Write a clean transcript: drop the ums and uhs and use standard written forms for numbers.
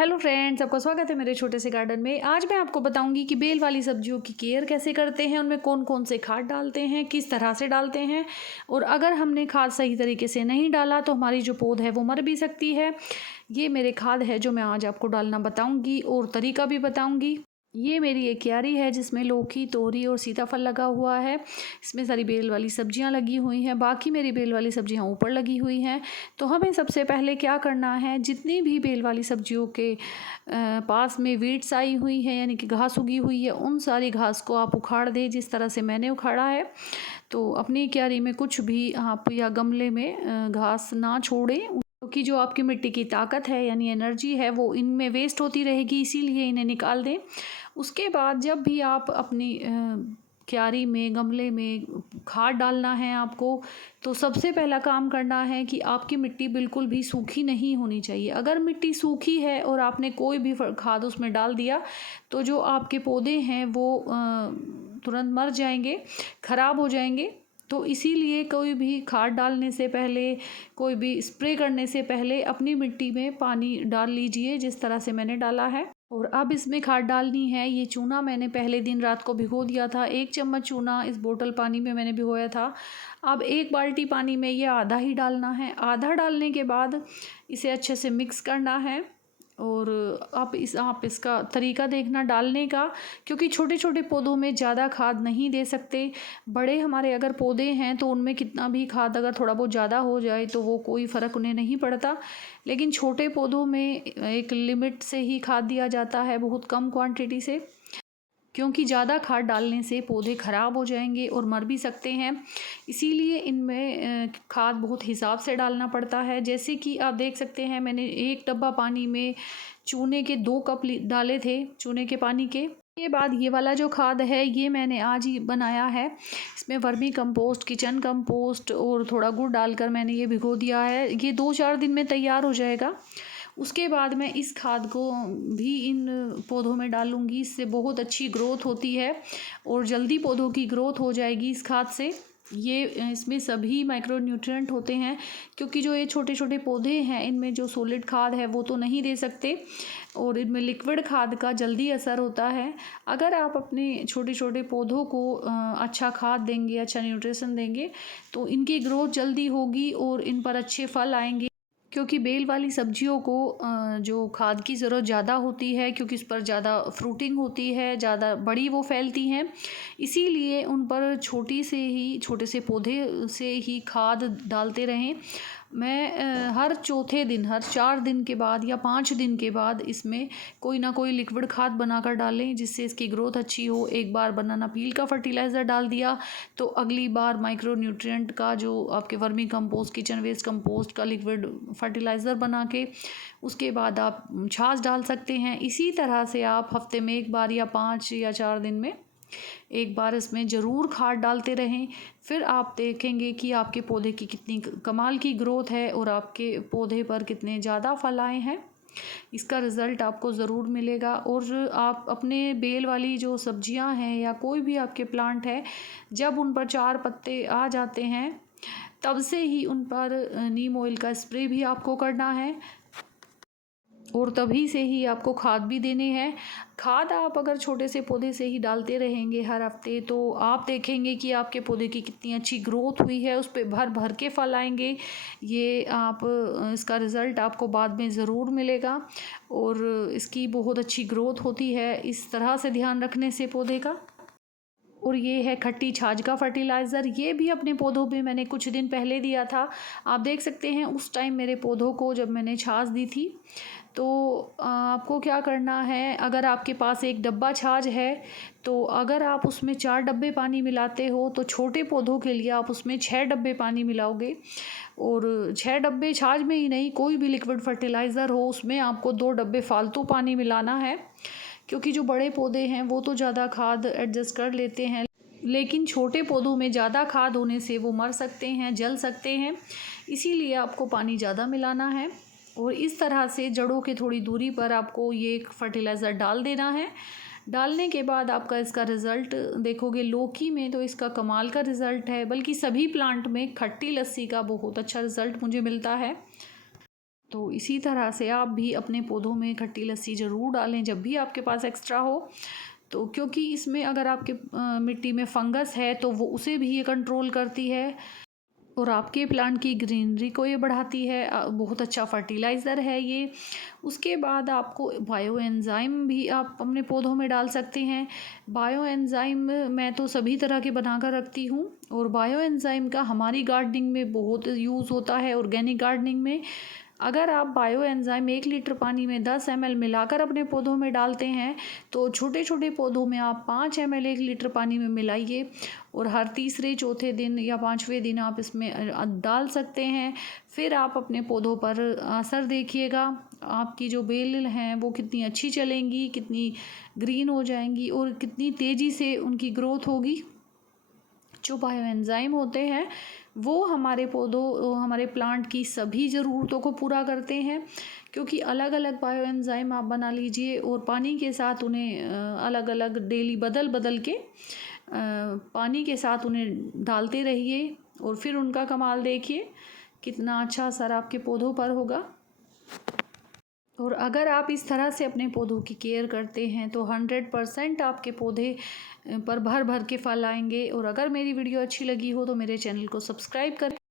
Hello friends, आपका स्वागत है मेरे छोटे से गार्डन में। आज मैं आपको बताऊंगी कि बेल वाली सब्जियों की केयर कैसे करते हैं, उनमें कौन कौन से खाद डालते हैं, किस तरह से डालते हैं, और अगर हमने खाद सही तरीके से नहीं डाला तो हमारी जो पौध है वो मर भी सकती है। ये मेरे खाद है जो मैं आज आपको डालना बताऊंगी और तरीका भी बताऊंगी। ये मेरी एक क्यारी है जिसमें लौकी, तोरी और सीताफल लगा हुआ है। इसमें सारी बेल वाली सब्जियां लगी हुई हैं, बाकी मेरी बेल वाली सब्जियां ऊपर लगी हुई हैं। तो हमें सबसे पहले क्या करना है, जितनी भी बेल वाली सब्जियों के पास में वीड्स आई हुई है यानी कि घास उगी हुई है, उन सारी घास को आप उखाड़ दें जिस तरह से मैंने उखाड़ा है। तो अपनी क्यारी में कुछ भी आप या गमले में घास ना छोड़ें, क्योंकि जो आपकी मिट्टी की ताकत है यानी एनर्जी है वो इनमें वेस्ट होती रहेगी, इसीलिए इन्हें निकाल दें। उसके बाद जब भी आप अपनी क्यारी में, गमले में खाद डालना है आपको, तो सबसे पहला काम करना है कि आपकी मिट्टी बिल्कुल भी सूखी नहीं होनी चाहिए। अगर मिट्टी सूखी है और आपने कोई भी खाद उसमें डाल दिया तो जो आपके पौधे हैं वो तुरंत मर जाएंगे, ख़राब हो जाएंगे। तो इसीलिए कोई भी खाद डालने से पहले, कोई भी स्प्रे करने से पहले अपनी मिट्टी में पानी डाल लीजिए जिस तरह से मैंने डाला है। और अब इसमें खाद डालनी है। ये चूना मैंने पहले दिन रात को भिगो दिया था, 1 चम्मच चूना इस बोतल पानी में मैंने भिगोया था। अब 1 बाल्टी पानी में ये आधा ही डालना है। आधा डालने के बाद इसे अच्छे से मिक्स करना है। और आप इसका तरीका देखना डालने का, क्योंकि छोटे छोटे पौधों में ज़्यादा खाद नहीं दे सकते। बड़े हमारे अगर पौधे हैं तो उनमें कितना भी खाद अगर थोड़ा बहुत ज़्यादा हो जाए तो वो कोई फ़र्क उन्हें नहीं पड़ता, लेकिन छोटे पौधों में एक लिमिट से ही खाद दिया जाता है, बहुत कम क्वांटिटी से, क्योंकि ज़्यादा खाद डालने से पौधे ख़राब हो जाएंगे और मर भी सकते हैं। इसीलिए इनमें खाद बहुत हिसाब से डालना पड़ता है। जैसे कि आप देख सकते हैं, मैंने 1 डब्बा पानी में चूने के 2 कप डाले थे, चूने के पानी के। के बाद ये वाला जो खाद है ये मैंने आज ही बनाया है। इसमें वर्मी कंपोस्ट, किचन कंपोस्ट और थोड़ा गुड़ डालकर मैंने ये भिगो दिया है। ये 2-4 दिन में तैयार हो जाएगा। उसके बाद मैं इस खाद को भी इन पौधों में डालूंगी। इससे बहुत अच्छी ग्रोथ होती है और जल्दी पौधों की ग्रोथ हो जाएगी इस खाद से। ये इसमें सभी माइक्रो न्यूट्रिएंट होते हैं, क्योंकि जो ये छोटे छोटे पौधे हैं इनमें जो सॉलिड खाद है वो तो नहीं दे सकते, और इनमें लिक्विड खाद का जल्दी असर होता है। अगर आप अपने छोटे छोटे पौधों को अच्छा खाद देंगे, अच्छा न्यूट्रिशन देंगे, तो इनकी ग्रोथ जल्दी होगी और इन पर अच्छे फल आएंगे। क्योंकि बेल वाली सब्जियों को जो खाद की ज़रूरत ज़्यादा होती है, क्योंकि उस पर ज़्यादा फ्रूटिंग होती है, ज़्यादा बड़ी वो फैलती हैं, इसीलिए उन पर छोटे से पौधे से ही खाद डालते रहें। मैं हर चौथे दिन, हर 4 दिन के बाद या 5 दिन के बाद इसमें कोई ना कोई लिक्विड खाद बनाकर डालें जिससे इसकी ग्रोथ अच्छी हो। एक बार बनाना पील का फर्टिलाइज़र डाल दिया तो अगली बार माइक्रो न्यूट्रिएंट का, जो आपके vermicompost, kitchen waste compost का लिक्विड फर्टिलाइज़र बना के उसके बाद आप छाछ डाल सकते हैं। इसी तरह से आप हफ्ते में 1 बार या 5 या 4 दिन में 1 बार इसमें ज़रूर खाद डालते रहें। फिर आप देखेंगे कि आपके पौधे की कितनी कमाल की ग्रोथ है और आपके पौधे पर कितने ज़्यादा फल आए हैं। इसका रिज़ल्ट आपको ज़रूर मिलेगा। और आप अपने बेल वाली जो सब्जियां हैं या कोई भी आपके प्लांट है, जब उन पर 4 पत्ते आ जाते हैं तब से ही उन पर नीम ऑयल का स्प्रे भी आपको करना है और तभी से ही आपको खाद भी देने हैं। खाद आप अगर छोटे से पौधे से ही डालते रहेंगे हर हफ्ते, तो आप देखेंगे कि आपके पौधे की कितनी अच्छी ग्रोथ हुई है, उस पर भर भर के फल आएंगे। ये आप इसका रिज़ल्ट आपको बाद में ज़रूर मिलेगा और इसकी बहुत अच्छी ग्रोथ होती है इस तरह से ध्यान रखने से पौधे का। और ये है खट्टी छाछ का फर्टिलाइज़र। ये भी अपने पौधों पे मैंने कुछ दिन पहले दिया था। आप देख सकते हैं उस टाइम मेरे पौधों को जब मैंने छाछ दी थी, तो आपको क्या करना है, अगर आपके पास 1 डब्बा छाछ है तो अगर आप उसमें 4 डब्बे पानी मिलाते हो तो छोटे पौधों के लिए आप उसमें 6 डब्बे पानी मिलाओगे। और 6 डब्बे छाछ में ही नहीं, कोई भी लिक्विड फर्टिलाइज़र हो उसमें आपको 2 डब्बे फालतू पानी मिलाना है, क्योंकि जो बड़े पौधे हैं वो तो ज़्यादा खाद एडजस्ट कर लेते हैं, लेकिन छोटे पौधों में ज़्यादा खाद होने से वो मर सकते हैं, जल सकते हैं। इसीलिए आपको पानी ज़्यादा मिलाना है और इस तरह से जड़ों के थोड़ी दूरी पर आपको ये फर्टिलाइज़र डाल देना है। डालने के बाद आपका इसका रिज़ल्ट देखोगे। लौकी में तो इसका कमाल का रिज़ल्ट है, बल्कि सभी प्लांट में खट्टी लस्सी का बहुत अच्छा रिज़ल्ट मुझे मिलता है। तो इसी तरह से आप भी अपने पौधों में खट्टी लस्सी ज़रूर डालें जब भी आपके पास एक्स्ट्रा हो। तो क्योंकि इसमें अगर आपके मिट्टी में फंगस है तो वो उसे भी ये कंट्रोल करती है और आपके प्लांट की ग्रीनरी को ये बढ़ाती है। बहुत अच्छा फर्टिलाइज़र है ये। उसके बाद आपको बायो एंजाइम भी आप अपने पौधों में डाल सकते हैं। बायो एंजाइम मैं तो सभी तरह के बना कर रखती हूँ और बायो एंजाइम का हमारी गार्डनिंग में बहुत यूज़ होता है। ऑर्गेनिक गार्डनिंग में अगर आप बायो एंजाइम 1 लीटर पानी में 10 ml मिलाकर अपने पौधों में डालते हैं तो छोटे छोटे पौधों में आप 5 ml 1 लीटर पानी में मिलाइए और हर तीसरे चौथे दिन या 5वें दिन आप इसमें डाल सकते हैं। फिर आप अपने पौधों पर असर देखिएगा। आपकी जो बेल हैं वो कितनी अच्छी चलेंगी, कितनी ग्रीन हो जाएंगी और कितनी तेज़ी से उनकी ग्रोथ होगी। जो बायो एंजाइम होते हैं वो हमारे पौधों हमारे प्लांट की सभी ज़रूरतों को पूरा करते हैं। क्योंकि अलग अलग बायो एंजाइम आप बना लीजिए और पानी के साथ उन्हें अलग अलग डेली बदल बदल के पानी के साथ उन्हें डालते रहिए और फिर उनका कमाल देखिए कितना अच्छा असर आपके पौधों पर होगा। और अगर आप इस तरह से अपने पौधों की केयर करते हैं तो 100% आपके पौधे पर भर भर के फल आएंगे। और अगर मेरी वीडियो अच्छी लगी हो तो मेरे चैनल को सब्सक्राइब करें।